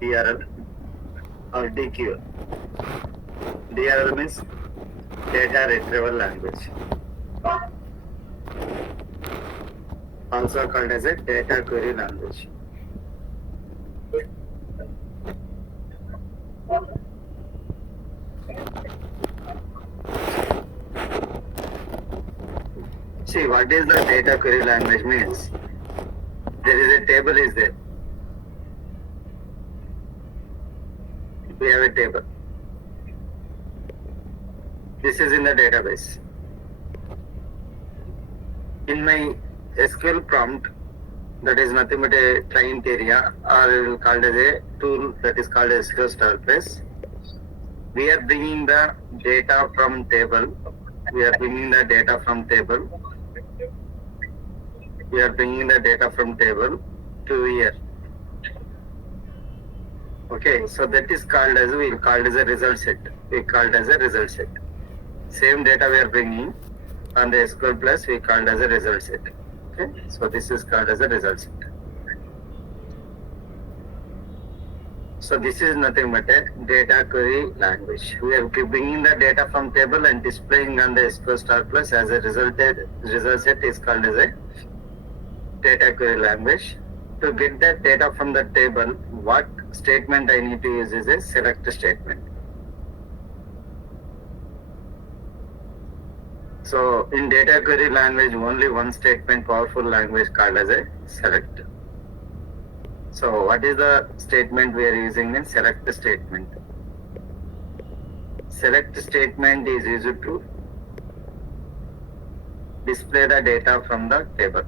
DRL or DQ. DRL means data retrieval language, also called as a data query language. See, what is the data query language means? There is a table is there. We have a table. This is in the database. In my SQL prompt, that is nothing but a client area, or called as a tool that is called as sql4. We are bringing the data from table. We are bringing the data from table. We are bringing the data from table to here. Okay, so that is called as a result set. We called as a result set. Same data we are bringing on the SQL plus we called as a result set. Okay, so this is called as a result set. So this is nothing but a data query language. We are bringing the data from table and displaying on the SQL star plus as a result set is called as a data query language. To get that data from the table, what statement I need to use is a select statement. So in data query language, only one statement, powerful language called as a select. So what is the statement we are using in select statement? Select statement is used to display the data from the table.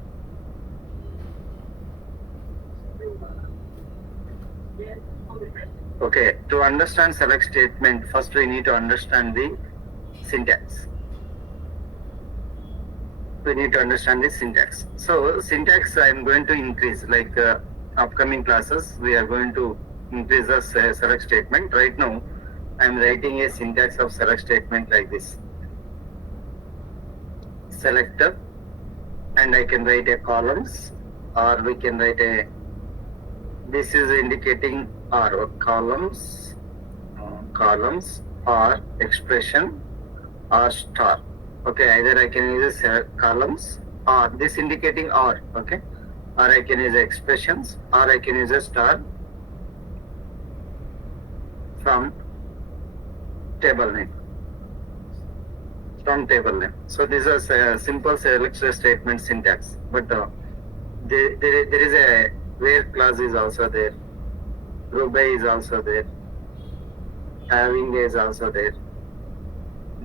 Okay, to understand select statement, first we need to understand the syntax. We need to understand the syntax. So syntax I am going to increase, like upcoming classes we are going to increase the select statement. Right now I am writing a syntax of select statement like this. Selector, and I can write a columns, or we can write a, this is indicating or columns or expression or star. Okay, either I can use columns or this indicating or, okay, or I can use expressions or I can use a star from table name. From table name. So this is a simple select statement syntax, but there is a where clause is also there, group by is also there, having is also there,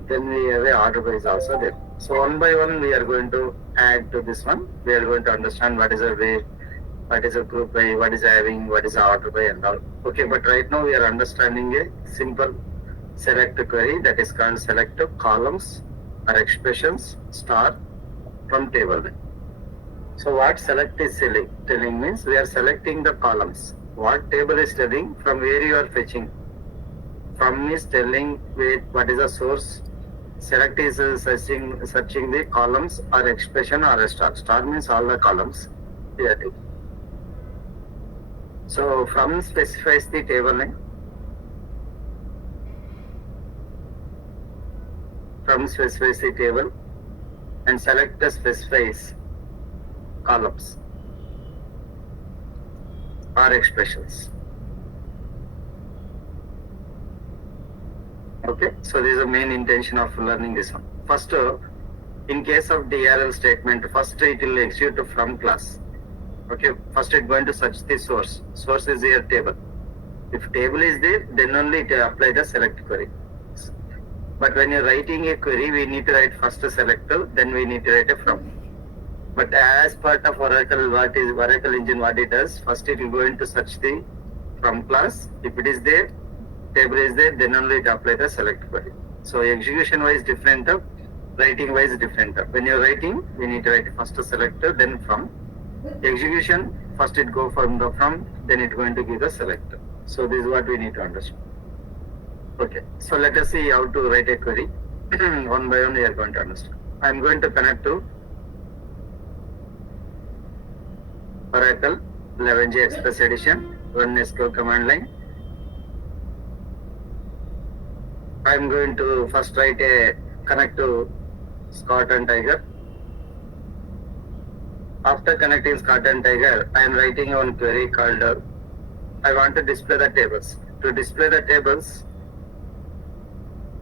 then we have a order by is also there. So one by one we are going to add to this one. We are going to understand what is a where, what is a group by, what is a having, what is a order by and all. Okay, but right now we are understanding a simple select query that is called select columns or expressions star from table name. So what select is telling means we are selecting the columns. What table is telling, from where you are fetching. From is telling where, what is the source. Select is searching the columns or expression or a star. Star means all the columns. Here. So from specifies the table name. From specifies the table and select specifies columns or expressions. Okay, so this is the main intention of learning this one. First, in case of DRL statement, first it will execute from class. Okay, first it going to search the source. Source is here table. If table is there, then only it apply the select query. But when you're writing a query, we need to write first a selector, then we need to write a from. But as part of Oracle, what is Oracle engine, what it does, first it will go into search the from class. If it is there, table is there, then only it apply the select query. So execution wise different, writing wise different. When you're writing, we need to write first a selector, then from. Execution, first it go from the from, then it going to give the selector. So this is what we need to understand. Okay, so let us see how to write a query. One by one we are going to understand. I am going to connect to Oracle 11G Express Edition, run SQL command line. I'm going to first write a connect to Scott and Tiger. After connecting Scott and Tiger, I am writing one query called I want to display the tables. To display the tables,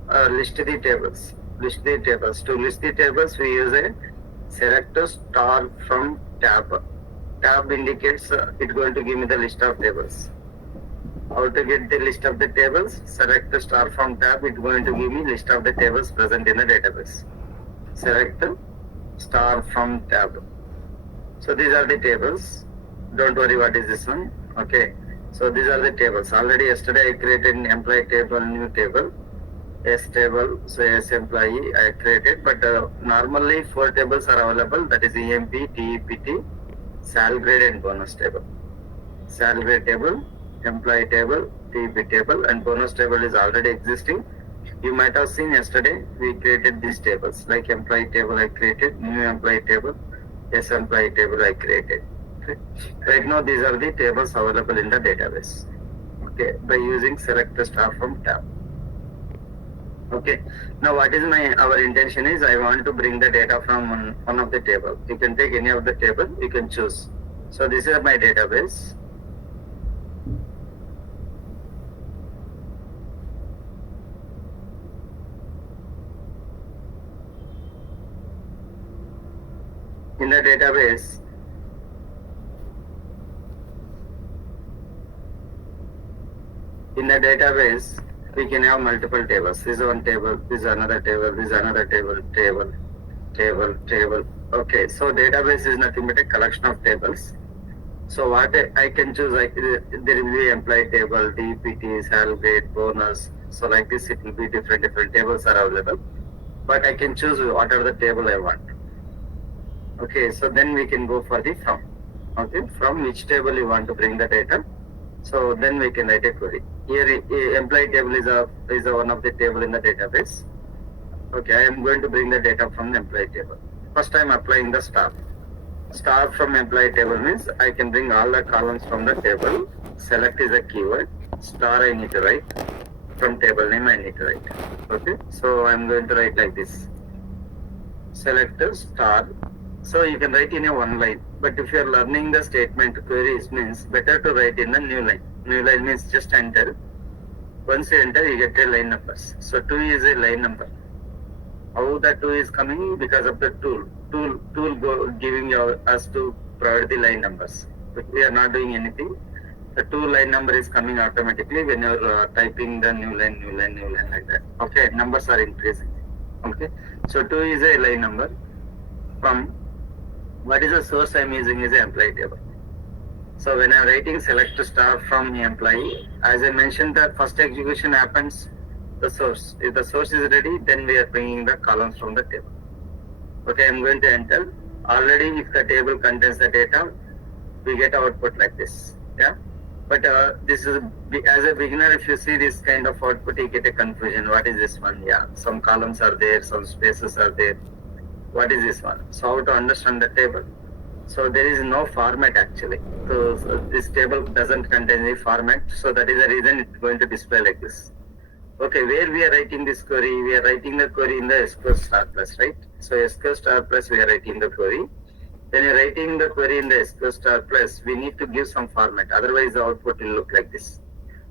list the tables. List the tables. To list the tables, we use a select star from tab. Tab indicates it's going to give me the list of tables. How to get the list of the tables? Select the star from tab. It's going to give me list of the tables present in the database. Select star from tab. So these are the tables. Don't worry what is this one. Okay. So these are the tables. Already yesterday I created an employee table, new table. S table, so S employee I created, but normally 4 tables are available, that is EMP, TEPT, salary and bonus table. Salary table, employee table, TEP table, and bonus table is already existing. You might have seen yesterday we created these tables, like employee table I created, new employee table, S employee table I created. Okay. Right now these are the tables available in the database. Okay, by using select the star from tab. Okay, now what is our intention is I want to bring the data from one of the table. You can take any of the table, you can choose. So this is my database. In the database, we can have multiple tables. This is one table, this is another table, this is another table, table. Okay, so database is nothing but a collection of tables. So what I can choose, like there will be employee table, DPT, salary, bonus. So like this, it will be different tables are available. But I can choose whatever the table I want. Okay, so then we can go for the from. Okay, from which table you want to bring the data. So then we can write a query. Here, employee table is one of the table in the database. Okay, I am going to bring the data from the employee table. First, I am applying the star. Star from employee table means I can bring all the columns from the table. Select is a keyword. Star I need to write. From table name I need to write. Okay, so I am going to write like this. Select star. So you can write in a one line, but if you are learning the statement queries means better to write in a new line. New line means just enter. Once you enter, you get a line numbers. So 2 is a line number. How the 2 is coming? Because of the tool. Tool giving us to provide the line numbers. But we are not doing anything. The 2 line number is coming automatically when you are typing the new line like that. Okay, numbers are increasing. Okay, so 2 is a line number. From what is the source I am using is an employee table. So when I am writing select star from employee, as I mentioned, the first execution happens the source. If the source is ready, then we are bringing the columns from the table. Okay, I am going to enter. Already, if the table contains the data, we get output like this. Yeah, but this is as a beginner. If you see this kind of output, you get a confusion. What is this one? Yeah, some columns are there, some spaces are there. What is this one? So how to understand the table? So there is no format actually. So this table doesn't contain any format. So that is the reason it's going to display like this. Okay, where we are writing this query? We are writing the query in the SQL star plus, right? So SQL star plus we are writing the query. When you are writing the query in the SQL star plus, we need to give some format. Otherwise the output will look like this.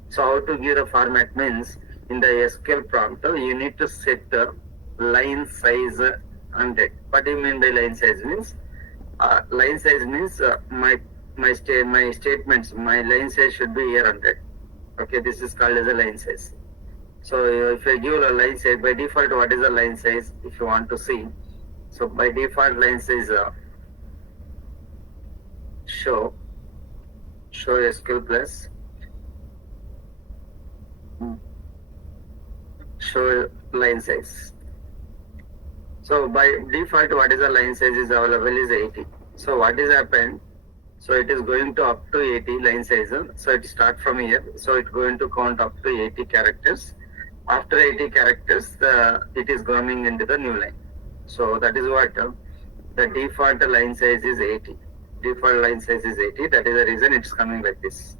So how to give the format means in the SQL prompt, you need to set the line size 100. What do you mean by line size means? Line size means my statements, my line size should be here 100. Okay, this is called as a line size. So if I give a line size, by default, what is the line size if you want to see? So by default line size show SQL plus show line size. So by default, what is the line size is available is 80. So what is happened? So it is going to up to 80 line size. So it start from here. So it's going to count up to 80 characters. After 80 characters, it is coming into the new line. So that is what the default line size is 80. default line size is 80. That is the reason it's coming like this.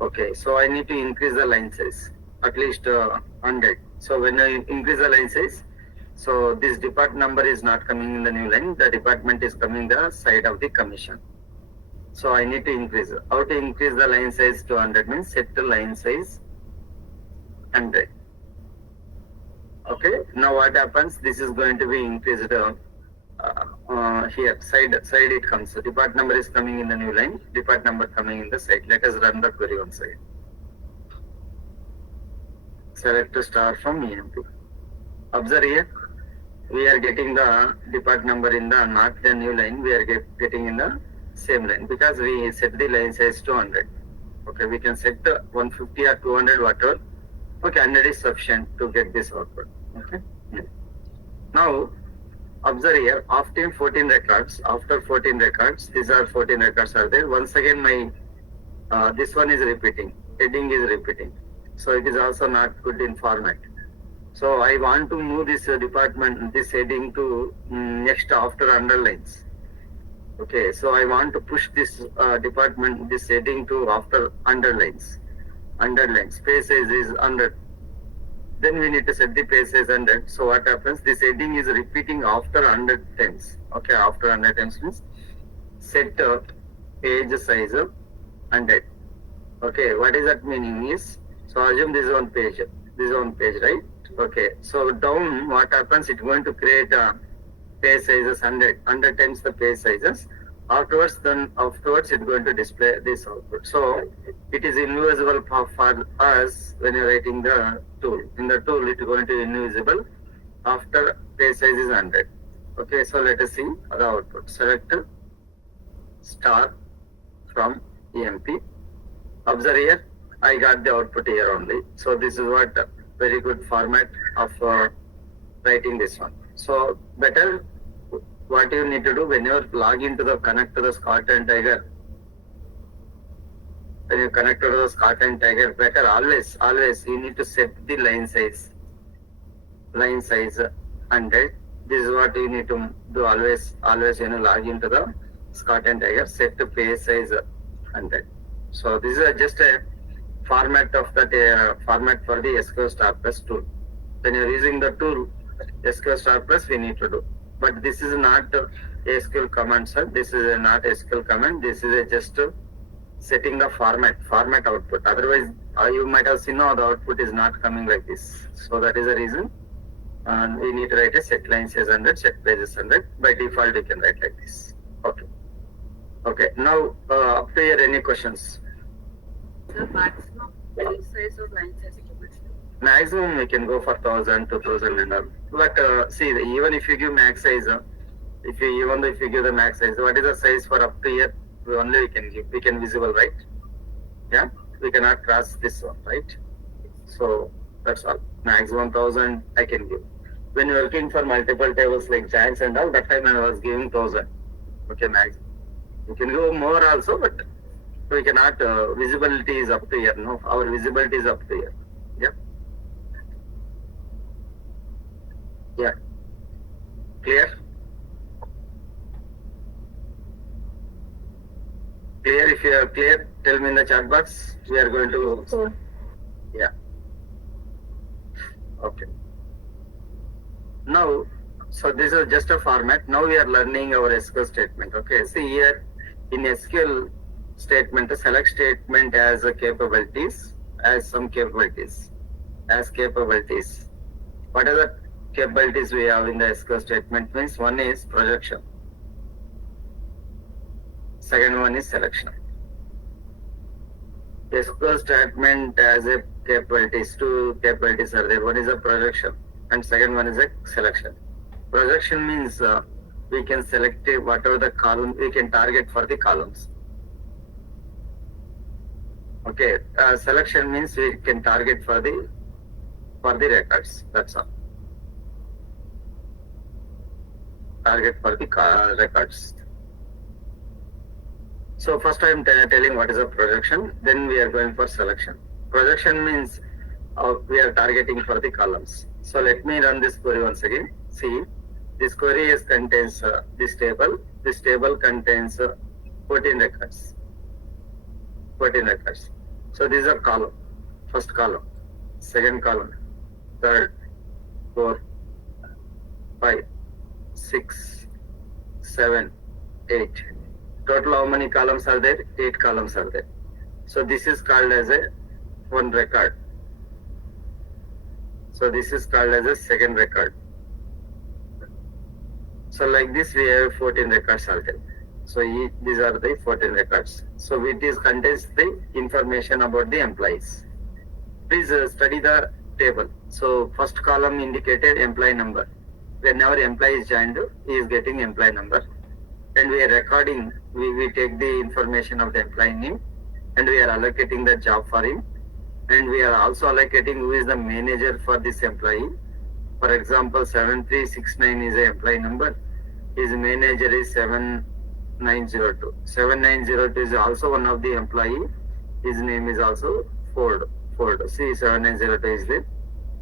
Okay, so I need to increase the line size at least 100. So when I increase the line size, so this depart number is not coming in the new line. The department is coming the side of the commission. So I need to increase. How to increase the line size to 100 means set the line size 100. Okay. Now what happens? This is going to be increased here. Side it comes. So depart number is coming in the new line. Depart number coming in the side. Let us run the query on side. Select star from EMP. Observe here. We are getting the depart number in the not the new line. We are getting in the same line because we set the line size to 100. Okay, we can set the 150 or 200 whatever. Okay, 100 is sufficient to get this output. Okay. Now observe here. After 14 records, these are 14 records are there. Once again, my this one is repeating. Heading is repeating. So it is also not good in format. So I want to move this department, this heading to next after underlines. Okay, so I want to push this department, this heading to after underlines. Underlines. Page size is 100. Then we need to set the page size 100. So what happens? This heading is repeating after 100 times. Okay, after 100 times means set page size 100. Okay, what is that meaning is, so assume this is one page. This is one page, right? Okay, so down what happens? It's going to create a page sizes 100 times the page sizes. Afterwards it's going to display this output. So it is invisible for us when you're writing the tool. In the tool, it is going to be invisible after page size is 100. Okay, so let us see the output. Select star from EMP. Observe here, I got the output here only. So this is what very good format of writing this one. So better what you need to do when you log into the connect to the Scott and Tiger. When you connect to the Scott and Tiger, better always you need to set the line size 100. This is what you need to do always log into the Scott and Tiger, set the page size 100. So this is just a format of that format for the SQL Star Plus tool. When you are using the tool SQL Star Plus, we need to do. But this is not a SQL command, sir. This is not a SQL command. This is just setting the format output. Otherwise, you might have seen the output is not coming like this. So that is the reason. And we need to write a set line size 100, set pages 100. By default, you can write like this. Okay. Okay. Now, up to here, any questions? The maximum page size of line size. Maximum we can go for 1,000, 2,000 and all. But see, even if you give max size, if you give the max size, what is the size for up to here? Only we can give. We can visible, right? Yeah, we cannot cross this one, right? So that's all. Maximum 1,000 I can give. When you're working for multiple tables like giants and all, that time I was giving 1,000. Okay, max. You can go more also, but we cannot. Visibility is up to here. No, our visibility is up to here. Yeah. Yeah. Clear? Clear? If you are clear, tell me in the chat box. We are going to. Sure. Yeah. Okay. Now, so this is just a format. Now we are learning our SQL statement. Okay. See here in SQL statement, the select statement has a capabilities, as capabilities. What are the capabilities we have in the SQL statement? Means one is projection. Second one is selection. SQL statement has a capabilities. Two capabilities are there. One is a projection and second one is a selection. Projection means we can select whatever the column we can target for the columns. Okay. Selection means we can target for the records. That's all. Target for the records. So first I am telling what is a projection, then we are going for selection. Projection means we are targeting for the columns. So let me run this query once again. See, this query contains this table. This table contains 14 records. 14 records. So these are column. First column, second column, third, fourth, 5, 6, 7, 8. Total how many columns are there? 8 columns are there. So this is called as a one record. So this is called as a second record. So like this we have 14 records are there. So these are the 14 records. So it is contains the information about the employees. Please study the table. So first column indicated employee number. Whenever employee is joined, he is getting employee number. And we are recording, we take the information of the employee name and we are allocating the job for him. And we are also allocating who is the manager for this employee. For example, 7369 is the employee number. His manager is 7902. 7902 is also one of the employee. His name is also Ford. See, 7902 is the,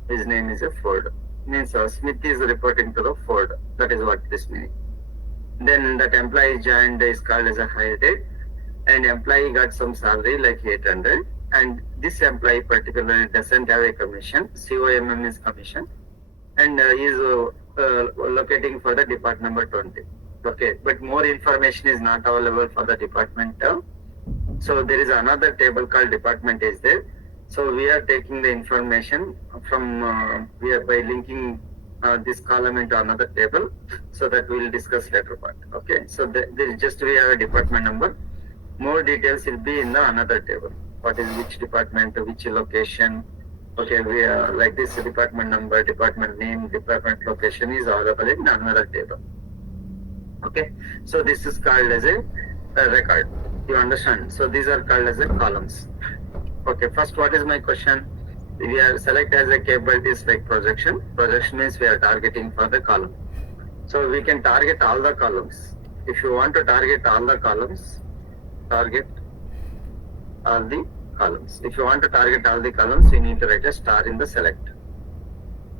his name is a Ford. Means Smith is reporting to the Ford. That is what this means. Then that employee joined is called as a hire date, and employee got some salary like 800. And this employee particularly doesn't have a commission. COMM is commission, and is locating for the department number 20. Okay, but more information is not available for the department. So there is another table called department is there. So we are taking the information from we are by linking this column into another table, so that we will discuss later part. Okay, so there is just we have a department number. More details will be in the another table. What is which department, which location. Okay, we are like this department number, department name, department location is available in another table. Okay, so this is called as a record. You understand? So these are called as a columns. Okay, first what is my question? We are select as a capabilities like projection. Projection means we are targeting for the column. So we can target all the columns. If you want to target all the columns, target all the columns. If you want to target all the columns, you need to write a star in the select.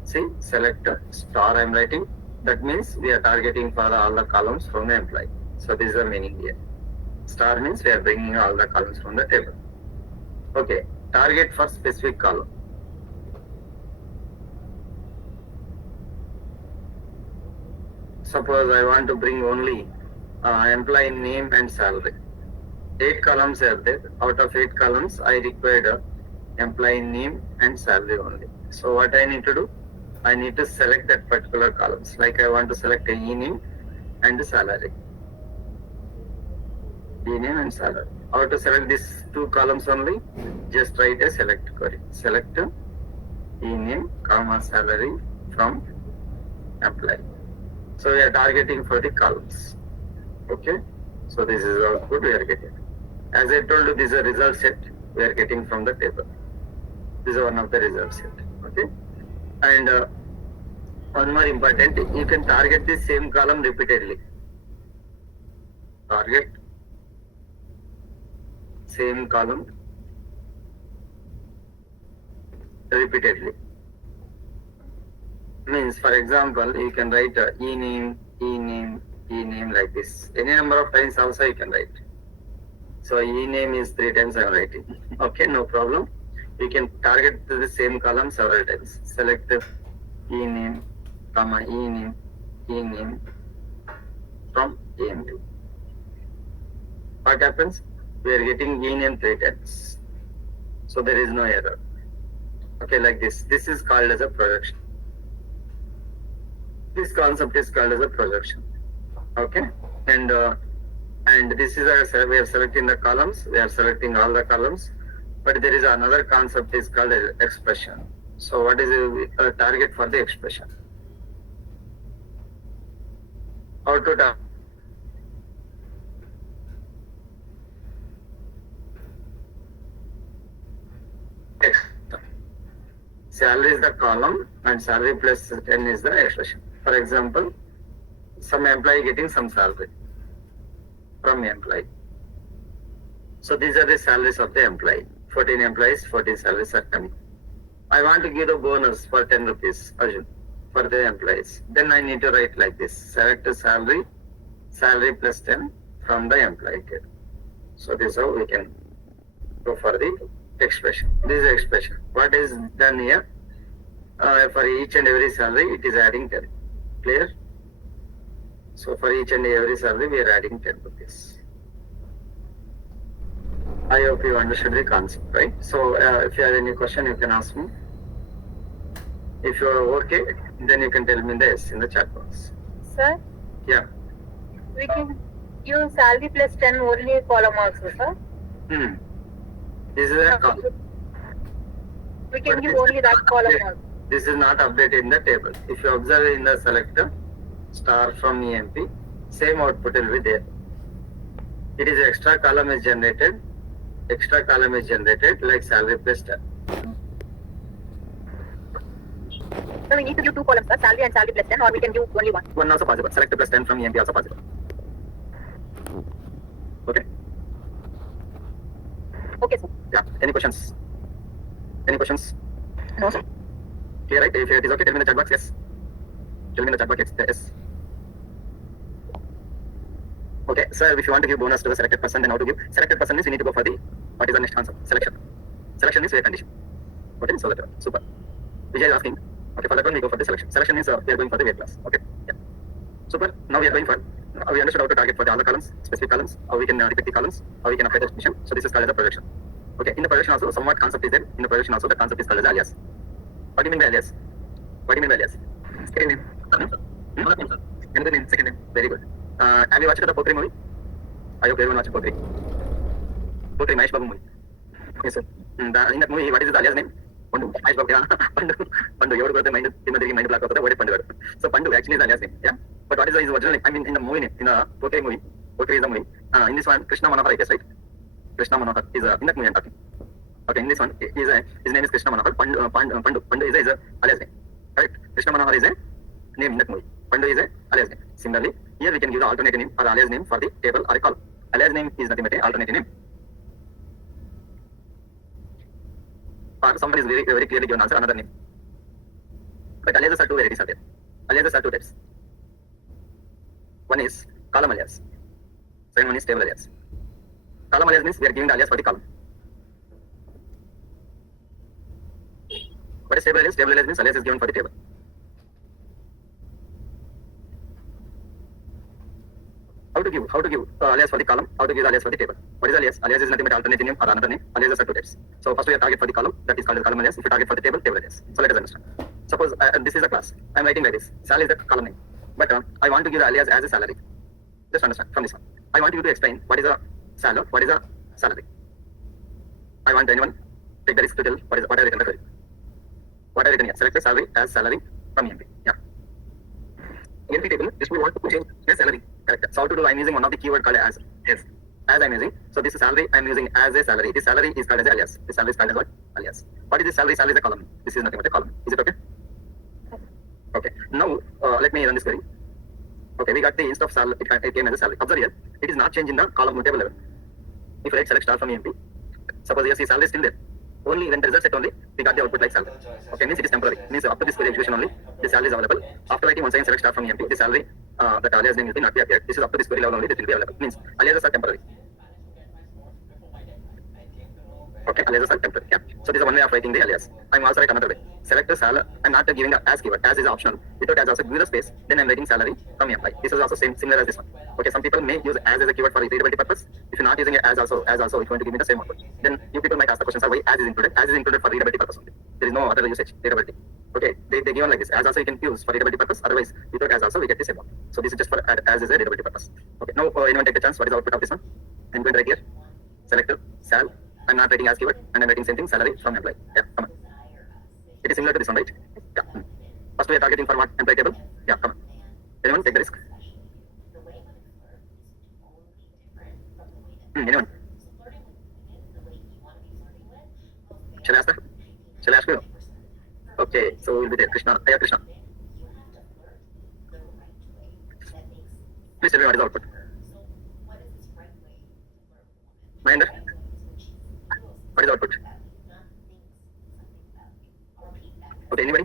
See, select star I am writing. That means we are targeting for all the columns from the employee. So this is the meaning here. Star means we are bringing all the columns from the table. Okay, target for specific column. Suppose I want to bring only employee name and salary. 8 columns are there. Out of 8 columns, I required employee name and salary only. So what I need to do? I need to select that particular columns. Like I want to select a name and salary. Name and salary. How to select these 2 columns only? Just write a select query. Select name, comma salary from employee. So we are targeting for the columns. Okay. So this is output we are getting. As I told you, this is a result set we are getting from the table. This is one of the result set. Okay. And one more important, you can target the same column repeatedly. Target same column repeatedly. Means, for example, you can write e-name like this. Any number of times also you can write. So e-name is 3 times I am writing. Okay, no problem. You can target to the same column several times. Select e-name, comma e-name from AMD. What happens? We are getting e-name 3 times. So there is no error. Okay, like this. This is called as a projection. This concept is called as a projection. Okay, and this is we are selecting the columns. We are selecting all the columns, but there is another concept is called expression. So what is a target for the expression? How to target? Salary is the column and salary plus 10 is the expression. For example, some employee getting some salary from employee. So these are the salaries of the employee. 14 employees, 14 salaries are coming. I want to give the bonus for 10 rupees for the employees. Then I need to write like this. Select the salary plus 10 from the employee. So this is how we can go for the expression. This is the expression. What is done here? For each and every salary, it is adding 10. Clear? So for each and every salary, we are adding 10 rupees. I hope you understood the concept, right? So if you have any question, you can ask me. If you are okay, then you can tell me this in the chat box. Sir, Yeah. we can use salary plus 10 only column also, sir. This is a column. We can But give this only is that not column updated. also. This is not updated in the table. If you observe in the selector, star from EMP, same output will be there. It is extra column is generated. Extra column is generated like salary plus 10. So we need to give two columns, sir, salary and salary plus 10, or we can give only one. One also possible. Selector plus 10 from EMP also possible. Okay. Okay, sir. Yeah. Any questions? Any questions? No, sir. Clear, right? If it is okay, tell me in the chat box. Yes. Tell me in the chat box. Yes. Okay, sir. If you want to give bonus to the selected person, then how to give? Selected person means we need to go for the what is the next answer? Selection. Selection means where condition. Okay, so that super. Vijay is asking. Okay, for that one we go for the selection. Selection means we are going for the weight class. Okay. Yeah. Super. Now we are going for. We understood how to target for the other columns, specific columns, how we can repeat the columns, how we can apply the definition. So this is called as a projection. Okay. In the projection also, somewhat concept is there. In the projection also, the concept is called as alias. What do you mean by alias? What do you mean by alias? Second name. Another name, sir. Another name. Second name. Very good. Have you watched the Potri movie? I hope everyone watched Potri. Potri, Mahesh Babu movie. Yes, sir. In that movie, what is his alias name? Pandu. Mahesh Babu. Yeah. Pandu. Pandu. You go to mind. Mind black. What is Pandu? So Pandu actually is alias name. Yeah. But what is his original name? I mean, in the movie name, in the Potri movie. Potri is the movie. In this one, Krishna Manohar, I guess, right? Krishna Manohar is in that movie I'm talking. Okay, in this one, his name is Krishna Manohar. Pandu is a alias name. Correct? Krishna Manohar is a name in that movie. Pandu is a alias name. Similarly, here we can give the alternate name or alias name for the table or a column. Alias name is nothing but an alternate name. Or someone is very, very clearly given answer another name. But aliases are two varieties are there. Aliases are two types. One is column alias. Second one is table alias. Column alias means we are giving the alias for the column. What is table alias? Table alias means alias is given for the table. How to give alias for the column? How to give alias for the table? What is alias? Alias is nothing but alternate name or another name. Aliases are two types. So first we have target for the column, that is called the column alias. If you target for the table, table alias. So let us understand. Suppose this is a class. I am writing like this. Salary is the column name. But I want to give the alias as a salary. Just understand from this one. I want you to explain what is a salary, what is a salary. I want anyone take the risk to tell what I written the query. What I written here. Select the salary as salary from EMP. Yeah. EMP table, this we want to change the salary. Correct. So how to do? I'm using one of the keyword called as I'm using. So this is salary. I'm using as a salary. This salary is called as alias. This salary is called as what? Alias. What is this salary? Salary is a column. This is nothing but a column. Is it okay? Okay. Now let me run this query. Okay, we got the instead of salary. It came as a salary. Observe here. It is not changing the column table level. If you write select star from EMP, suppose here see salary is still there. Only when the result set only, we got the output like salary. Okay, means it is temporary. Means after this query execution only, the salary is available. After writing once again select star from EMP, the salary, the alias name will not be appeared. This is after this query level only, that will be available. Means aliases are temporary. Okay, aliases are temporary. Yeah. So this is one way of writing the alias. I'm also write another way. Select the salary. I'm not giving the as keyword. As is optional. Without as also give the space. Then I'm writing salary from EMP. This is also similar as this one. Okay, some people may use as a keyword for readability purpose. If you're not using it as also, it's going to give me the same output. Then you people might ask the question, why as is included? As is included for readability purpose only. There is no other usage. Readability. Okay, they given like this. As also you can use for readability purpose. Otherwise, without as also we get the same output. So this is just for as is a readability purpose. Okay, now anyone take a chance? What is the output of this one? I'm going to write here. Selector, sal. I'm not writing as keyword, and I'm writing same thing, salary from employee. Yeah, come on. It is similar to this one, right? Yeah. First we are targeting for what? Employee table. Yeah, come on. Anyone take the risk? Anyone? Shall I ask that? Shall I ask you? Okay, so we'll be there. Krishna. Yeah, Krishna. Please tell me what is the output. Mahendra? What is the output? Okay, anybody?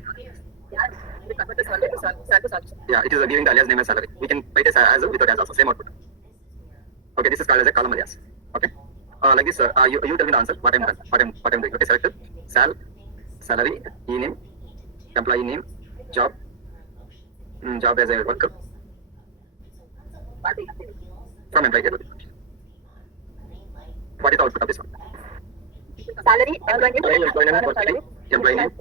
Yeah, it is giving the alias name as salary. We can write as without as also, same output. Okay, this is called as a column alias. Okay. Like this, you tell me the answer. What I'm done. What I'm doing. Okay. Select salary, e-name, employee name, job, job as a worker from employee table. What is the output of this one? Salary, employee Employee name,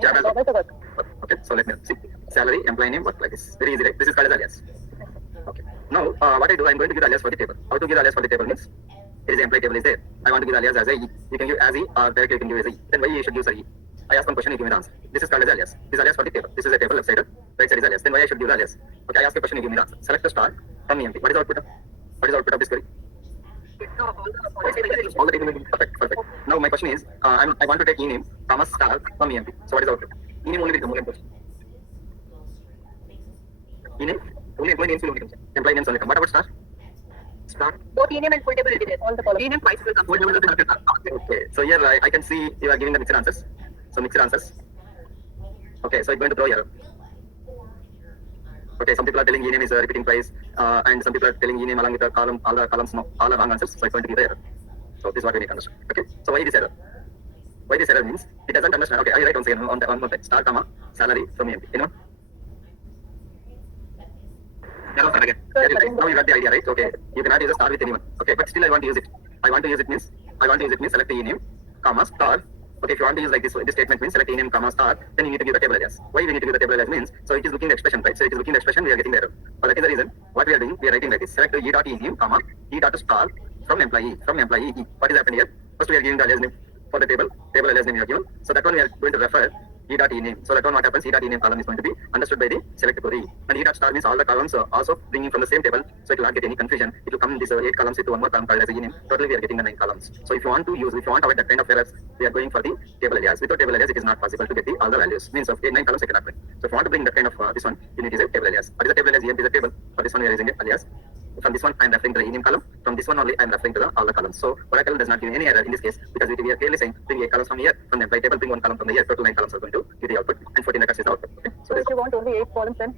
job as worker. Okay. So let me see. Salary, employee name, work like this. Very easy, right? This is called as alias. Okay. Now, what I do, I'm going to give the alias for the table. How to give the alias for the table means, there is an employee table is there. I want to give the alias as a E. You can give as E or directly you can give as E. Then why you should use a E? I ask one question, you give me the answer. This is called as alias. This is alias for the table. This is a table, left side, right side is alias. Then why I should give the alias? Okay, I ask a question, you give me the answer. Select the star from EMP. What is the output of? What is the output of this query? All the table will be perfect, perfect. Now my question is, I want to take E name, comma star from EMP. So what is the output? E name only will come. E name only employee names will only come. Employee names only come. What about star? Star. both e-name and full table will be there. All the columns. E-name twice will come. Okay, so here I can see you are giving the mixed answers. So mixed answers. Okay, so it's going to throw error. Okay, some people are telling e-name is repeating twice, and some people are telling e-name along with the column, all the columns, no, all are wrong answers. So it's going to be the error. So this is what we need to understand. Okay, so why this error? Why this error means it doesn't understand. Okay, I write once again on one page. Star comma salary from EMP. Anyone? Again. Now you got the idea, right? Okay, you cannot use a star with anyone. Okay, but still I want to use it. I want to use it means select the e-name, comma star. Okay, if you want to use like this statement means select e-name, comma star, then you need to give the table alias. Why we need to give the table alias means, so it is looking the expression, right? So it is looking the expression, we are getting the error. But that is the reason what we are doing. We are writing like this: select e dot e-name, comma e dot star from employee E. What is happening here? First we are giving the alias name for the table alias name we are given. So that one we are going to refer e dot e-name. So that one what happens, e dot e-name column is going to be understood by the select query. And e dot star means all the columns are also bringing from the same table, so it will not get any confusion. It will come in this 8 columns into one more column called as a e-name. Totally we are getting the 9 columns. So if you want to avoid that kind of errors, we are going for the table alias. Without table alias, it is not possible to get all the values. Means of 9 columns I cannot bring. So if you want to bring that kind of this one, you need to use a table alias. What is the table alias? EMP is a table. For this one we are using it alias. From this one I am referring to the e-name column. From this one only I am referring to all the columns. So Oracle does not give any error in this case, because we are clearly saying bring 8 columns from here, from the employee table bring 1 column from the here. Total 9 columns are going to give the output, and 14 records is the output. Okay? So if you want only 8 columns, then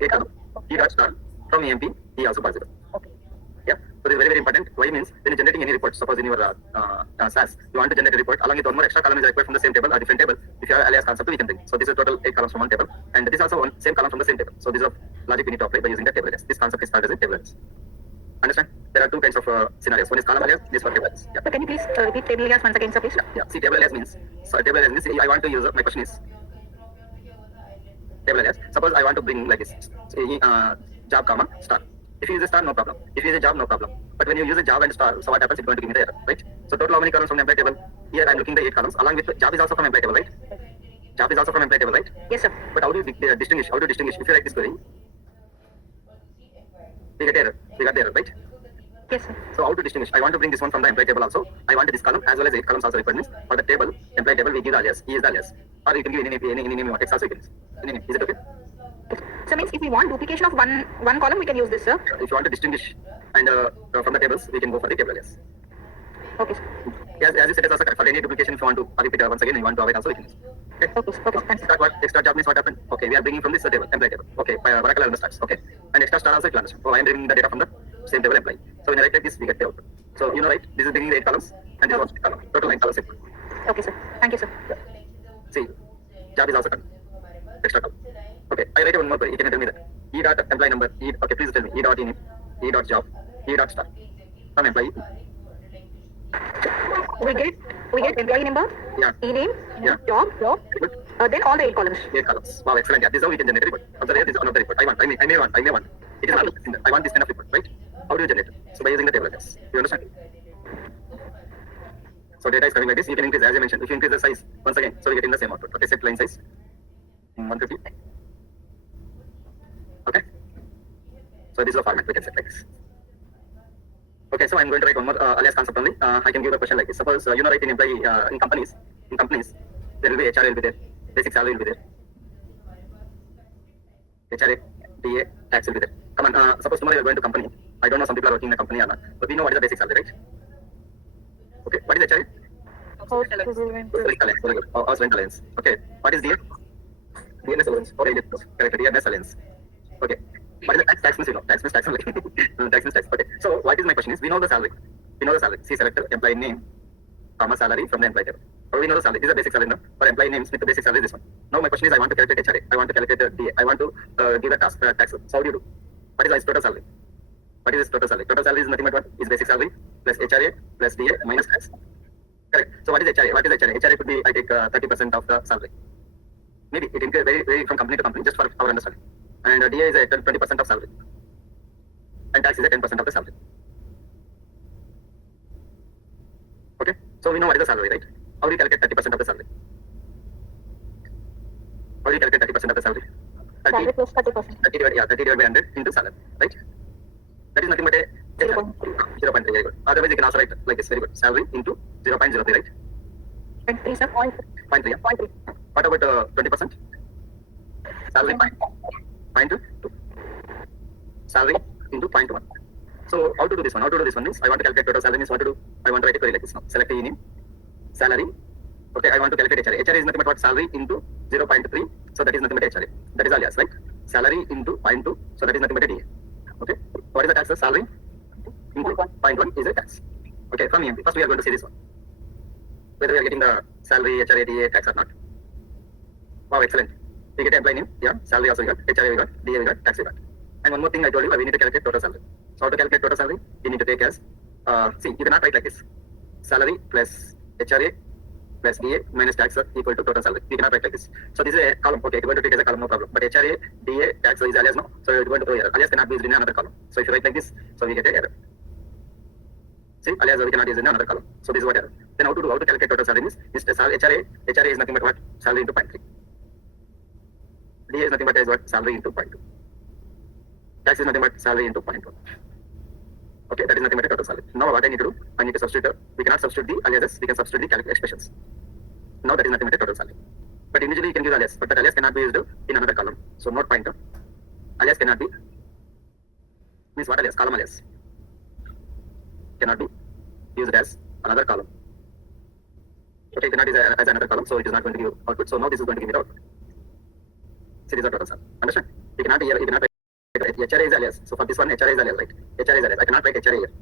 8 column. E dot star from EMP E also possible. okay. Yeah. So this is very, very important. Why means when you're generating any report, suppose in your SAS, you want to generate a report, along with one more extra column is required from the same table or different table. If you have alias concept, we can bring. So this is total 8 columns from one table, and this is also one same column from the same table. So this is a logic we need to apply by using the table alias. This concept is called as a table alias. Understand? There are 2 kinds of scenarios. One is column alias, this one table alias. Yeah. So can you please repeat table alias once again, sir, please? Yeah. See, table alias means, table alias means I want to use, my question is, table alias. Suppose I want to bring like this, job comma star. If you use a star, no problem. If you use a job, no problem. But when you use a job and star, so what happens? It's going to give me the error, right? So total how many columns from the employee table? Here I'm looking at the 8 columns. Along with the job is also from employee table, right? Job is also from employee table, right? Yes, sir. But how do you distinguish? How to distinguish? If you write this query, we get error. We got the error, right? Yes, sir. So how to distinguish? I want to bring this one from the employee table also. I want this column as well as 8 columns also required. Means for the table, employee table, we give the alias. He is the alias. Or you can give any name you want. Text also you can use. Any name. Is it okay? So means if we want duplication of one column, we can use this, sir. If you want to distinguish and from the tables, we can go for the table alias. Okay, sir. Yes, as you said, it's also correct. For any duplication, if you want to repeat once again, you want to avoid also, we can use. Okay. Okay, thanks. Extra job means what happened? Okay, we are bringing from this table, employee table. Okay, Oracle understands. Okay, and extra star also you can understand. So I am bringing the data from the same table employee. So when I write like this, we get the output. So you know, right? This is bringing the 8 columns, and this was the column. Total 9 columns. Okay, sir. Thank you, sir. See, job is also done. Extra column. Okay, I write one more query. You can tell me that. E dot employee number. Okay, please tell me. E dot e name. E dot job. E dot star. From employee. We get employee number, Yeah. e-name, Yeah. job, Good. then all the 8 columns. 8 columns. Wow, excellent. Yeah, this is how we can generate a report. Observe here, this is another report. I may want. It is not I want this kind of report, right? How do you generate it? So by using the table alias. You understand? So data is coming like this. You can increase, as I mentioned, if you increase the size once again, so we get in the same output. Okay, set line size in 150. Okay. So this is the format we can set like this. Okay, so I'm going to write one more alias concept only. I can give a question like this. Suppose you know, right, in employee in companies, there will be HR will be there, basic salary will be there, HRA, DA, tax will be there. Come on, suppose tomorrow you are going to company. I don't know some people are working in a company or not, but we know what is the basic salary, right? Okay, what is HRA? House rent allowance. Okay, what is DA? DNS allowance. Okay, correct. DNS allowance. Okay, What is the tax? Tax means you know. Tax means tax only. Tax means tax. Okay. So what is my question is, we know the salary. We know the salary. See, select employee name, comma salary from the employee table. Or we know the salary. This is the basic salary. No? For employee names with the basic salary, this one. Now my question is, I want to calculate HRA. I want to calculate the DA. I want to give a task tax. So how do you do? What is total salary? What is this total salary? Total salary is nothing but what? Is basic salary plus HRA plus DA minus tax. Correct. So what is HRA? What is HRA? HRA could be, I take 30% of the salary. Maybe it increases very from company to company, just for our understanding. And DA is 20% of salary. And tax is 10% of the salary. Okay. So we know what is the salary, right? How do you calculate 30% of the salary? How do you calculate 30% of the salary? 30 plus 30%. 30 divided by 100 into salary, right? That is nothing but a 0.3, very good. Otherwise, you can also write like this, very good. Salary into 0.03, right? 0.3, sir. 0.3. 0.3, yeah. 0.3. What about 20%? Salary 0.2. Salary into 0.1. So how to do this one? How to do this one means, I want to calculate total salary means what to do? I want to write a query like this now. Select a name, salary. Okay, I want to calculate HRA. HRA is nothing but what? Salary into 0.3. So that is nothing but HRA. That is alias, right? Salary into 0.2. So that is nothing but a DA. Okay. What is the tax? Salary into 0.1 is a tax. Okay, from here, first we are going to see this one. Whether we are getting the salary, HRA, DA, tax or not. Wow, excellent. We get employee name, yeah. Salary also we got, HRA we got, DA we got, tax we got. And one more thing I told you, we need to calculate total salary. So how to calculate total salary? We need to take as, see, you cannot write like this. Salary plus HRA plus DA minus tax equal to total salary. You cannot write like this. So this is a column. Okay, you're going to take it as a column, no problem. But HRA, DA, tax is alias, no. So you're going to throw error. Alias cannot be used in another column. So if you write like this, so we get an error. See, alias we cannot use in another column. So this is what error. Then how to do? How to calculate total salary is HRA. HRA is nothing but what? Salary into 0.3. DA is nothing but what? Salary into 0.2. Tax is nothing but salary into 0.1. Okay, that is nothing but a total salary. Now what I need to do? I need to substitute. We cannot substitute the aliases. We can substitute the calculate expressions. Now that is nothing but a total salary. But individually you can give alias, but that alias cannot be used in another column. So note pointer. Alias cannot be. Means what alias? Column alias. Cannot be used as another column. Okay, it cannot use as another column, so it is not going to give output. So now this is going to give me the output. See, these are total salary. Understand? You cannot write HRA is alias. So for this one, HRA is alias, right? HRA is alias. I cannot write HRA here.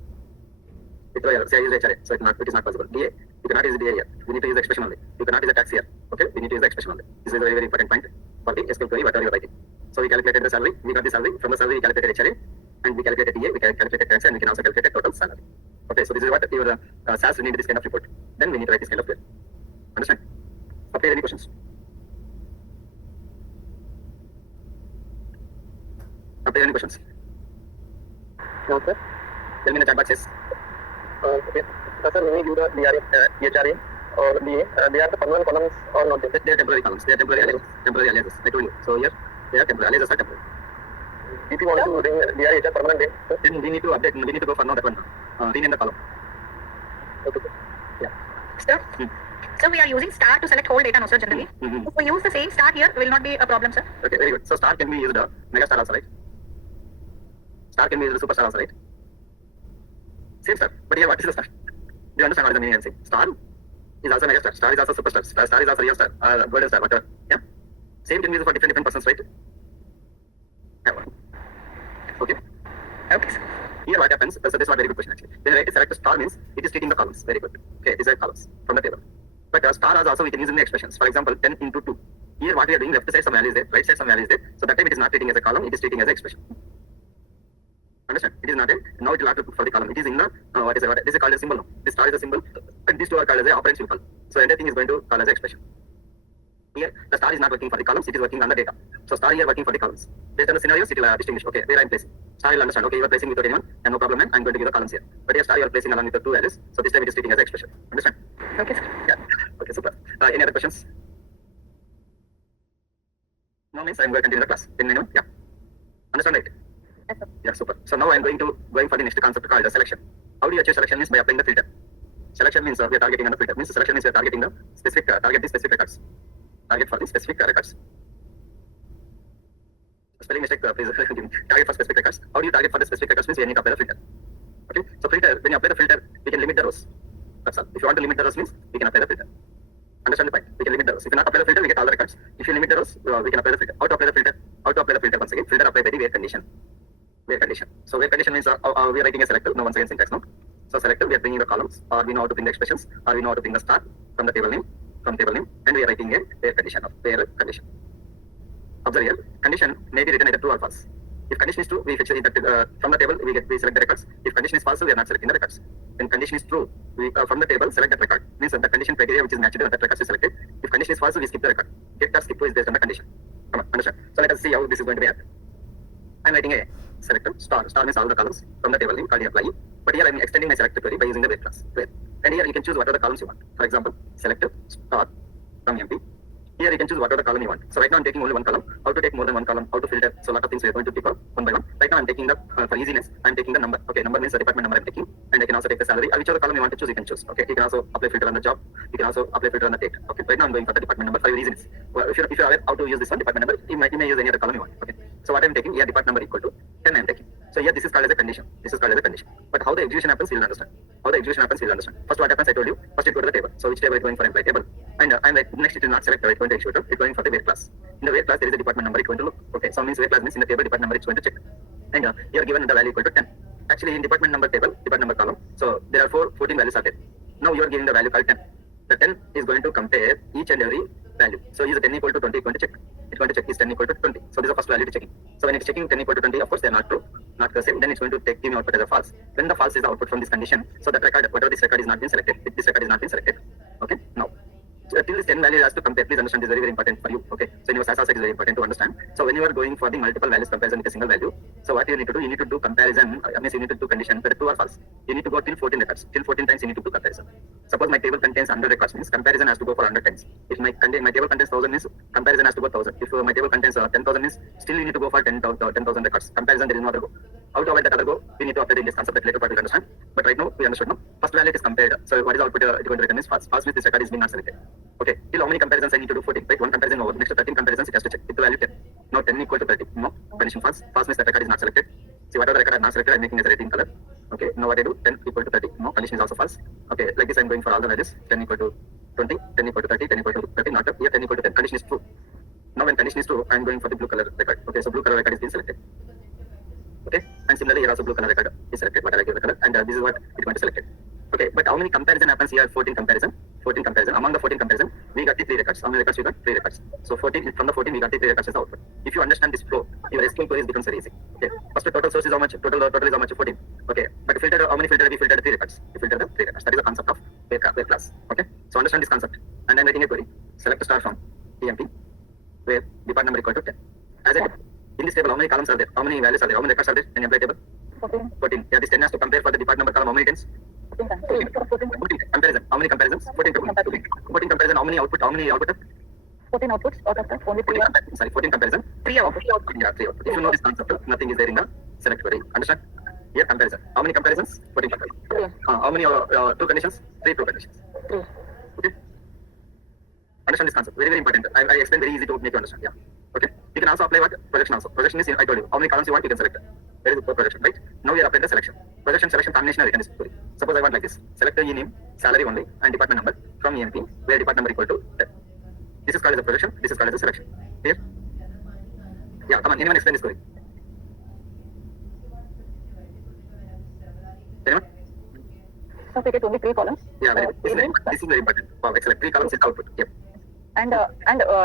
Say I use HRA, so it is not possible. DA, you cannot use DA here. We need to use the expression only. You cannot use the tax here. Okay, we need to use the expression only. This is a very important point for the SQL query, whatever you are writing. So we calculated the salary, we got the salary. From the salary, we calculated HRA, and we calculated DA, we calculated tax, and we can also calculate total salary. Okay, so this is what your SAS will need this kind of report. Then we need to write this kind of query. Understand? Okay, any questions? Okay, any questions? No, sir. Tell me in the chat box, yes. Okay. Sir, when we do the DRA, HRA or DA, they are the permanent columns or not? They are temporary columns. They are temporary aliases. I told you. So here, they are temporary. Aliases are temporary. If you want to bring DRA HR permanent day, sir? Then we need to update. We need to go for now that one. Rename the column. Okay, sir. Yeah. Sir? So we are using star to select whole data, no sir, generally. If we use the same star here, will not be a problem, sir. Okay, very good. So star can be used mega star also, right? Star can be used superstar also, right? Same star. But here, what is the star? Do you understand what is the meaning I'm saying? Star is also mega star. Star is also superstar. Star is also real star. Golden star, whatever. Yeah. Same can be used for different persons, right? Yeah. Okay. Okay, sir. Here what happens? So this is a very good question actually. When I write select star means it is treating the columns. Very good. Okay, these are columns from the table. But star also we can use in the expressions. For example, 10 into 2. Here what we are doing, left side some value is there, right side some value is there. So that time it is not treating as a column, it is treating as an expression. Understand? It is not a, now it will have to put for the column. It is in the, this is called a symbol now. This star is a symbol and these two are called as a operand symbol. So everything is going to call as an expression. Here the star is not working for the columns, it is working on the data. So star here working for the columns. Based on the scenarios, it will distinguish, okay, where I am placing. Star will understand, okay, you are placing without anyone, and no problem, and I am going to give the columns here. But here star you are placing along with the two values, so this time it is treating as an expression. Understand? Okay, sir. Yeah. Okay, super. Any other questions? No means I am going to continue the class. Anyone? Yeah. Understand right? Yes, sir. Yeah, super. So now I am going for the next concept called selection. How do you achieve selection? Means by applying the filter. Selection means we are targeting on the filter. Means selection means we are targeting the specific target records. Target for the specific records. Spelling mistake, please give me. Target for specific records. How do you target for the specific records? Means we need to apply the filter. Okay. So filter, when you apply the filter, we can limit the rows. That's all. If you want to limit the rows, means we can apply the filter. Understand the point? We can limit the rows. If you not apply the filter, we get all the records. If you limit the rows, we can apply the filter. How to apply the filter? How to apply the filter? Once again, filter applied by the where condition. where condition. So where condition means we are writing a selector. Now once again syntax now. So selector, we are bringing the columns, or we know how to bring the expressions, or we know how to bring the star from the table name, and we are writing a where condition of where condition. Observe here, condition may be written either true or false. If condition is true, we fetch from the table, we select the records. If condition is false, we are not selecting the records. When condition is true, we from the table select that record. Means that the condition criteria which is matched that record is selected. If condition is false, we skip the record. Get or skip is based on the condition. Come on, understand? So let us see how this is going to be happen. I am writing a selector star. Star means all the columns from the table name called apply. But here I am extending my selector query by using the where class. Where. And here you can choose what are the columns you want. For example, selector star from MP. Here you can choose what are the column you want. So right now I'm taking only one column. How to take more than one column? How to filter? So a lot of things we are going to pick up one by one. Right now I'm taking the for easiness. I'm taking the number. Okay, number means the department number I'm taking, and I can also take the salary. Whichever column you want to choose, you can choose. Okay, you can also apply filter on the job. You can also apply filter on the date. Okay, right now I'm going for the department number for easiness. Well, if you're aware how to use this one department number, you may use any other column you want. Okay, so what I'm taking here department number equal to 10 I'm taking. So here this is called as a condition. This is called as a condition. But how the execution happens, you'll understand. How the execution happens, you'll understand. First what happens, I told you. First it go to the table. So which table is going for employee table? And I'm like next it is not selected. It's going to execute. It's going for the where class. In the where class there is a department number. It's going to look. Okay, so means where class means in the table department number it's going to check. And here given the value equal to 10. Actually in department number table, department number column. So there are 14 values are there. Now you are giving the value called 10. The 10 is going to compare each and every value. So is 10 equal to 20? It's going to check. It's going to check is 10 equal to 20. So this is the first value to checking. So when it's checking 10 equal to 20, of course they are not true, not the same. Then it's going to give me output as a false. When the false is the output from this condition, so that record, whatever this record is not been selected. If this record is not been selected, okay. Now, so till this 10 value has to compare. Please understand this is very very important for you. Okay. So in your SAS also it is very important to understand. So when you are going for the multiple values comparison with a single value, so what you need to do? You need to do comparison. Means you need to do condition whether true or false. You need to go till 14 records. Till 14 times you need to do comparison. Suppose my table contains 100 records, means comparison has to go for 100 times. If my table contains 1000, means comparison has to go 1000. If my table contains 10,000, means still you need to go for 10,000 records. Comparison there is no other go. How to avoid that other go? We need to apply in this concept that later part we understand. But right now we understood now. First value is compared. So what is output it going to return is false. False means this record is being not selected. Okay. Till how many comparisons I need to do? 14. Right. One comparison over. Next to 13 comparisons it has to check. With the value 10. Now 10 equal to 30. No. Condition false. False means that record is not selected. See whatever the record is not selected, I'm making as a red in color. Okay. Now what I do? 10 equal to 30. No. Condition is also false. Okay. Like this I'm going for all the values. 10 equal to 20. 10 equal to 30. 10 equal to 30. Not up. Here 10 equal to 10. Condition is true. Now when condition is true, I'm going for the blue color record. Okay. So blue color record is being selected. Okay, and similarly here also blue color record is selected, what I give the color, and this is what it's going to select. Okay, but how many comparison happens here? 14 comparison. 14 comparison. Among the 14 comparison, we got the 3 records. How many records we got? 3 records. So 14 from the 14 we got the 3 records as the output. If you understand this flow, your SQL queries becomes very easy. Okay, first the total source is how much? Total is how much? 14. Okay, but filter how many filter? We filtered 3 records. We filtered the 3 records. That is the concept of where class. Okay, so understand this concept. And I'm writing a query. Select star from EMP where department number equal to 10. As I in this table, how many columns are there? How many values are there? How many records are there in employee table? 14. Yeah, this 10 has to compare for the department number column. How many tens? 14. Comparison. How many comparisons? 14 comparison. How many output? 14 outputs out of the only 3 Sorry, 14 comparison. 3 outputs. Yeah, 3 output. If you know this concept, nothing is there in the select query. Understand? Here comparison. How many comparisons? 14 comparisons. How many true conditions? 3 true conditions. 3. Okay. Understand this concept. Very very important. I explain very easy to make you understand. Yeah. Okay. You can also apply what? Projection also. Projection is I told you. How many columns you want, you can select. There is projection, right? Now we are applying the selection. Projection selection combination written is query. Suppose I want like this. Select the name, salary only, and department number from EMP, where department number equal to 10. This is called as a projection. This is called as a selection. Clear? Yeah. Come on. Anyone explain this query? Anyone? So we get only 3 columns. Yeah. Very good. This is very important. Wow. Excellent. 3 columns is output. Yep. And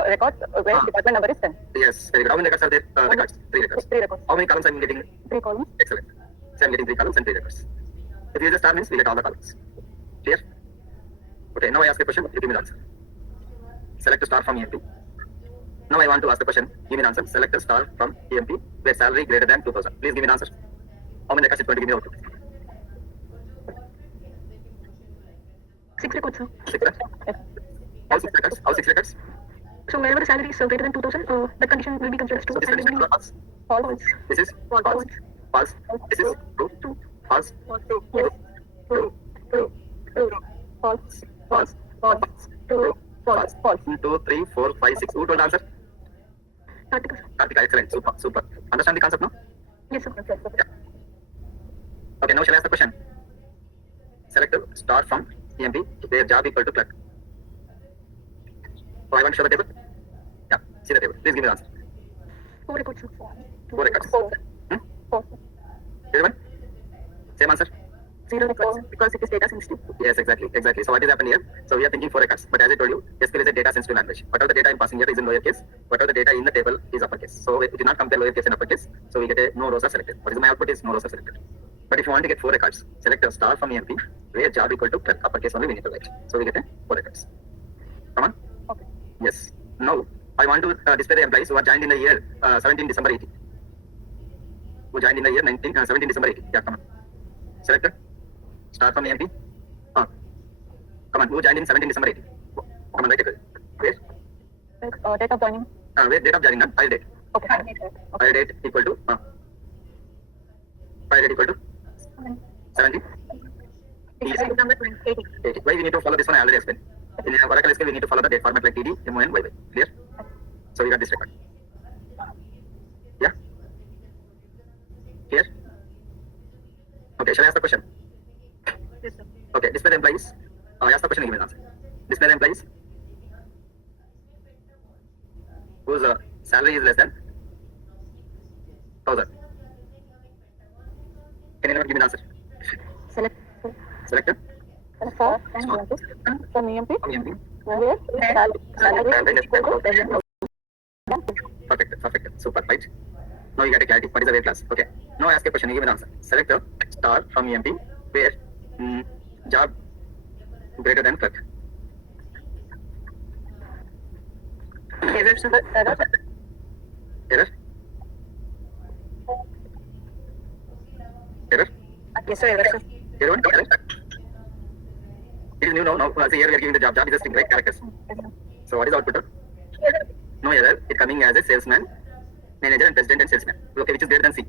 records where department number is 10. Yes, very good. How many records are there? Records. 3 records. 3 records. How many columns I'm getting? 3 columns. Excellent. So I'm getting 3 columns and 3 records. If you use the star means we get all the columns. Clear? Okay, now I ask a question, you give me the answer. Select a star from EMP. Now I want to ask the question, give me the answer. Select a star from EMP where salary greater than 2000. Please give me the answer. How many records is going to give me output? 6 records, sir. 6 records? Yes. All 6 records? All 6 records? So wherever the salary is greater than 2000, that condition will be considered as true. So this condition is false. False. This is false. False. This is true. False. Yes. True. False. False. False. True. False. False. 1, 2, 3, 4, 5, 6. Who told the answer? Kartika, sir. Kartika, excellent. Super. Super. Understand the concept now? Yes, sir. Yeah. Okay, now shall I ask the question? Select a star from EMP where job equal to clerk. So I want to show the table. Yeah, see the table. Please give me the answer. 4 records, sir. 4 records. 4. Hmm? 4. Everyone? Same answer? 0 because it is data sensitive. Yes, exactly. So what is happening here? So we are thinking 4 records, but as I told you, SQL is a data sensitive language. Whatever the data I'm passing here is in lowercase, whatever the data in the table is uppercase. So we did not compare lowercase and uppercase, so we get a no rows are selected. What is my output is no rows are selected. But if you want to get 4 records, select a star from EMP, where job equal to clerk, uppercase only we need to write. So we get a 4 records. Come on? Okay. Yes. Now, I want to display the employees who are joined in the year 17 December 80. Who joined in the year 17 December 80. Yeah, come on. Select it. Start from EMP. Come on. Who joined in 17 December 80? Come on, write it. Where? Date of joining. Where date of joining, not file date. Okay. File date equal to file date equal to 70. December 2080. 80. Why we need to follow this one? I already explained. In Oracle SQL, we need to follow the date format like TD, MON, YY. Clear? So we got this record. Yeah? Clear? Okay, shall I ask the question? Yes, sir. Okay, display the employees. Ask the question and give me an answer. Display the employees whose salary is less than 1,000. Can anyone give me an answer? Select. Select it. Select for from EMP. From EMP. Where? Perfect. Super, right? Now you get a clarity. What is the weight class? Okay. Now I ask a question, you give an answer. Select a star from EMP where job greater than clerk. Error, sir. Error? Error? Yes, sir. Error, sir. Everyone? Error? It is new now. Now, here we are giving the job. Job is a string, right? Characters. So what is the output? No error. It coming as a salesman, manager, and president and salesman. Okay, which is greater than C.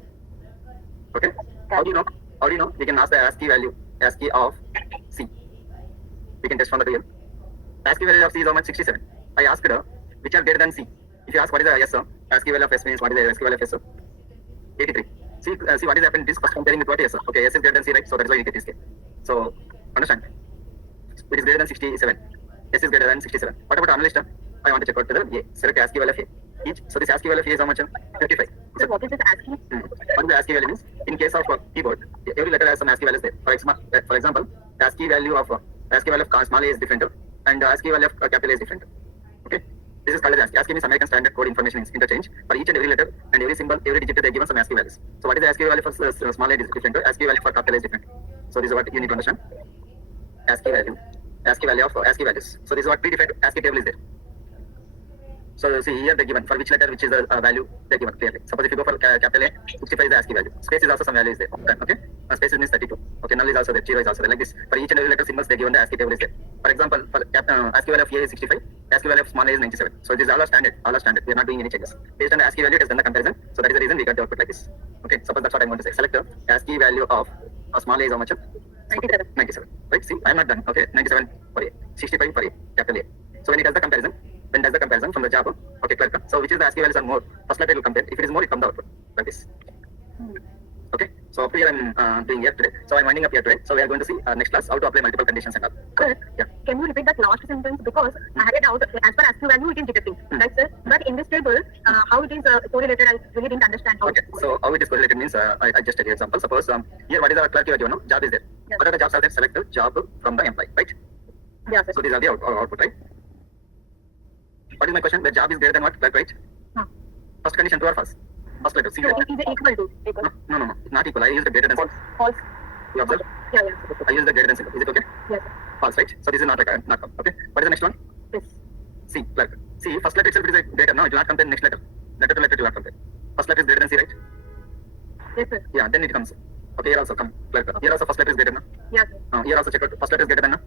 Okay. How do you know? We can ask the ASCII value, ASCII of C. We can test from the real. ASCII value of C is how much? 67. I asked her which are greater than C. If you ask what is the yes sir, ASCII value of S means what is the ASCII value of S sir? 83. See what is happening. This first comparing with what yes sir. Okay, S is greater than C, right? So that is why we get this case. So understand. It is greater than 67. S is greater than 67. What about analyst? I want to check out the A. Select ASCII value of A. Each. So this ASCII value of A is how much? 55. So what is this ASCII? What is the ASCII value means? In case of keyboard, every letter has some ASCII values there. For example, ASCII value of small a is different, and ASCII value of capital A is different. Okay. This is called as ASCII. ASCII means American Standard Code Information Interchange. For each and every letter and every symbol, every digit, they are given some ASCII values. So what is the ASCII value for small a is different, ASCII value for capital A is different. So this is what you need to understand. ASCII value of ASCII values. So this is what predefined ASCII table is there. So see here they given for which letter which is the value they given clearly. Suppose if you go for capital A, 65 is the ASCII value. Space is also some value is there. Okay. Space means 32. Okay. Null is also there. Zero is also there. Like this. For each and every letter symbols they given the ASCII table is there. For example, for ASCII value of A is 65. ASCII value of small a is 97. So these all are standard. We are not doing any changes. Based on the ASCII value, it has done the comparison. So that is the reason we got the output like this. Okay. Suppose that's what I'm going to say. Select the ASCII value of a small a is how much? 97. Right. See, I'm not done. Okay. 97 for A. 65 for A. Capital A. So when it does the comparison, from the job, okay, clerk. So which is the ASCII values are more? First letter will compare. If it is more, it comes the output like this. Okay. So up here I'm doing here today. So I'm winding up here today. So we are going to see next class how to apply multiple conditions and all. Correct. Yeah. Can you repeat that last sentence because I had a doubt. As per ASCII value, it is detecting. Right, sir? But in this table, how it is correlated, I really didn't understand how. Okay. So how it is correlated means I just take an example. Suppose here what is our clerk you are given? Job is there. Yes. What are the jobs are there? Select the job from the employee, right? Yeah, sir. So these are the output, right? What is my question? The job is greater than what? Clerk, right? First condition, true or false? First letter, C. So it is equal to. Equal. No. It's not equal. I use the greater than. False. You observe? Yeah. I use the greater than symbol. Is it okay? Yes. False, right? So this is not required. Not come. Okay. What is the next one? Yes. C. Clerk. C. First letter itself is a greater. No, it will not compare next letter. Letter to letter, it will not compare. First letter is greater than C, right? Yes, sir. Yeah. Then it comes. Okay. Here also come. Clerk. Here also first letter is greater, no? Yes. Here also check out. First letter is greater than, no?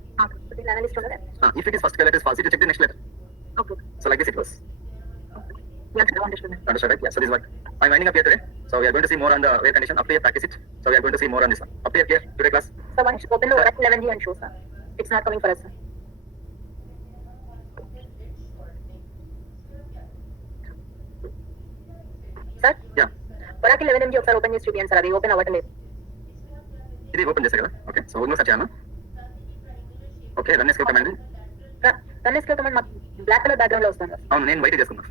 If it is first letter is false, you check the next letter. Okay. So like this it goes. Yes, I understood. Understood, right? Yeah. So this is what I'm winding up here today. So we are going to see more on the where condition. Up here, practice it. So we are going to see more on this one. Up here, today class. So one open the Oracle 11G and show, sir. It's not coming for us, sir. Sir? Yeah. Oracle 11MG ఒకసారి open చేసి చూపియండి sir అది open అవ్వట్లేదు ఇది open చేసా కదా okay so ఇంకో sir చేయనా okay run escape command run escape command మాకు బ్లాక్ కలర్ బ్యాక్గ్రౌండ్ లో వస్తుంది సార్ అవును నేను బయట చేసుకున్నా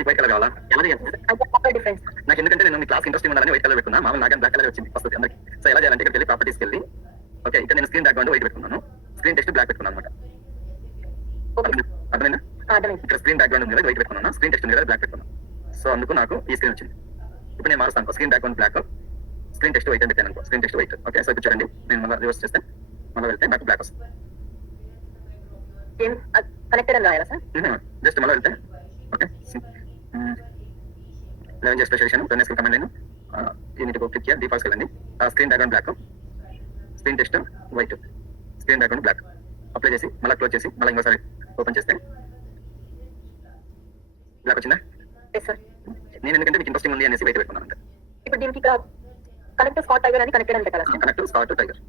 నీకు వైట్ కలర్ కావాలా? ఎలా చేయాలి? I get proper difference. నాకు ఎందుకంటే నేను మీ క్లాస్ ఇంట్రెస్టింగ్ ఉండాలని వైట్ కలర్ పెట్టుకున్నా, మామూలు నాకు బ్లాక్ కలర్ వచ్చింది వస్తుంది అందరికి. సో ఎలా చేయాలంటే ఇక్కడికి వెళ్ళి ప్రాపర్టీస్కి వెళ్ళి, ఓకే ఇక్కడ నేను స్క్రీన్ బ్యాక్గ్రౌండ్ వైట్ పెట్టుకున్నాను, స్క్రీన్ టెక్స్ట్ బ్లాక్ పెట్టుకున్నాను అనమాట. Okay. అర్థమైందా? అర్థమైంది. ఇక్కడ స్క్రీన్ బ్యాక్గ్రౌండ్ ఉంది కదా వైట్ పెట్టుకున్నాను, స్క్రీన్ టెక్స్ట్ ఉంది కదా బ్లాక్ పెట్టుకున్నాను. సో అందుకు నాకు ఈ స్క్రీన్ వచ్చింది. ఇప్పుడు నేను మారుస్తాను, screen background black, screen text white అని పెట్టాను అనుకో, screen text white. Okay so ఇప్పుడు చూడండి, నేను మళ్ళీ రివర్స్ చేస్తే మళ్ళీ వెళ్తే నాకు బ్లాక్ వస్తుంది. ఏం కనెక్టెడ్ అని రాయాలా సార్? జస్ట్ మళ్ళీ వెళ్తే okay 11 special run screen command line unit click చేయాలి, డిఫాల్ట్స్ వెళ్ళండి, screen background black, screen text white, screen background black apply చేసి మళ్ళీ క్లోజ్ చేసి మళ్ళీ ఇంకోసారి ఓపెన్ చేస్తే బ్లాక్ వచ్చిందా? Yes sir. నేను ఎందుకంటే మీకు ఇంట్రెస్టింగ్ ఉంది అనేసి వైట్ పెట్టుకున్నాను అంతే. ఇప్పుడు దీనికి ఇక్కడ కనెక్ట్ స్పాట్ టైగర్ అని కనెక్టెడ్ అని పెట్టాలా sir? Connect start tiger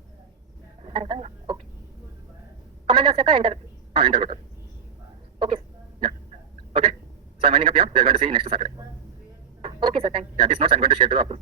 okay. Command వచ్చాక ఎంటర్. ఎంటర్ కొట్టాలి. Okay. Okay, so I'm winding up here. We are going to see next Saturday. Okay sir, thank you. Yeah, these notes I'm going to share to the Apple.